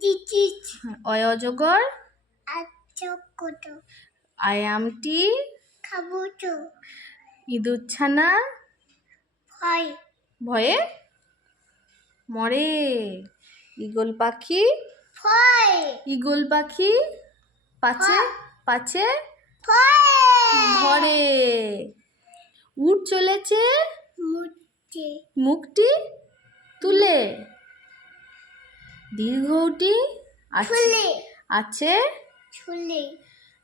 জিজিজ অয় অজগর আচকট আয়ামটি খাবুট ইঁদুর ছানা হয় ভয়ে মরে ঈগল পাখি হয় ঈগল পাখি পাছে পাছে হয় ধরে উট চলেছে মুটে মুখটি তুলে দীর্ঘটি ফুলে আছে ছুলে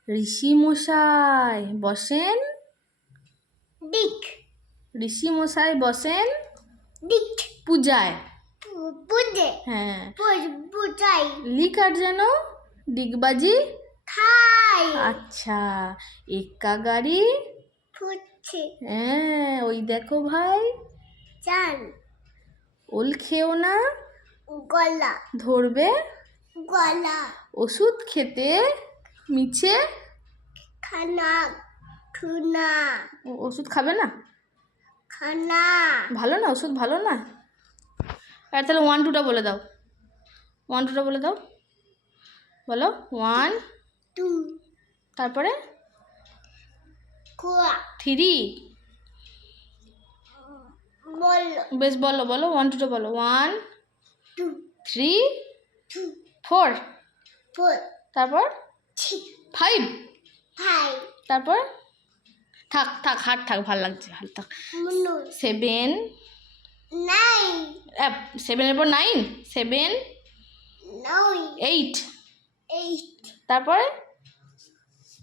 ঋষি মশাই বসেন দিক ঋষি মশাই বসেন দিক পূজায় বুদে হ্যাঁ বুঝাই লিকার যেন ডিগবাজি খাই আচ্ছা এক্কা গাড়ি ফুটছে হ্যাঁ ওই দেখো ভাই চান ওল খেও না গলা ধরবে গলা ওষুধ খেতে মিছে খানা খুনা ওষুধ খাবে না খানা ভালো না ওষুধ ভালো না আর তাহলে 1 2টা বলে দাও 1 2টা বলে দাও বলো 1 টু তারপরে কুয়া 3 বল বেশ বলো বলো 1 2টা বলো 1 টু 3 টু 4 ফোর তারপর ছি 5 ফাই তারপর থাক থাক হাত থাক ভালো লাগছে হাত থাক মুনু 7 নাইন 7 এর পর 9 7 নয় 8 এইট তারপরে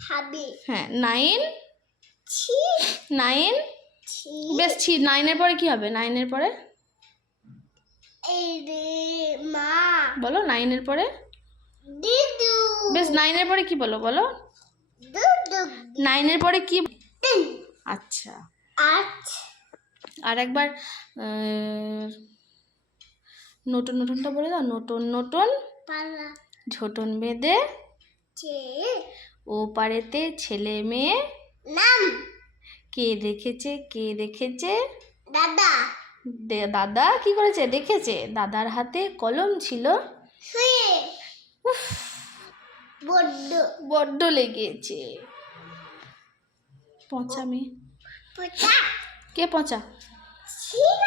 হাবি হ্যাঁ 9 ছি 9 ছি বেশ 9 এর পরে কি হবে 9 এর পরে এই রে মা বলো 9 এর পরে দিদু বেশ 9 এর পরে কি বলো বলো দুদু 9 এর পরে কি তিন আচ্ছা আট আর একবার নতুন নতুনটা বলে দাও নতুন নতুন পালা ঝোটন বেঁধে চে ও পারেতে ছেলে মেয়ে নাম কে দেখেছে দাদা দাদা কি করেছে দেখেছে দাদার হাতে কলম ছিল শুয়ে বড্ড বড্ড লেগেছে পচা মেয়ে পোচা কে পচা ছিল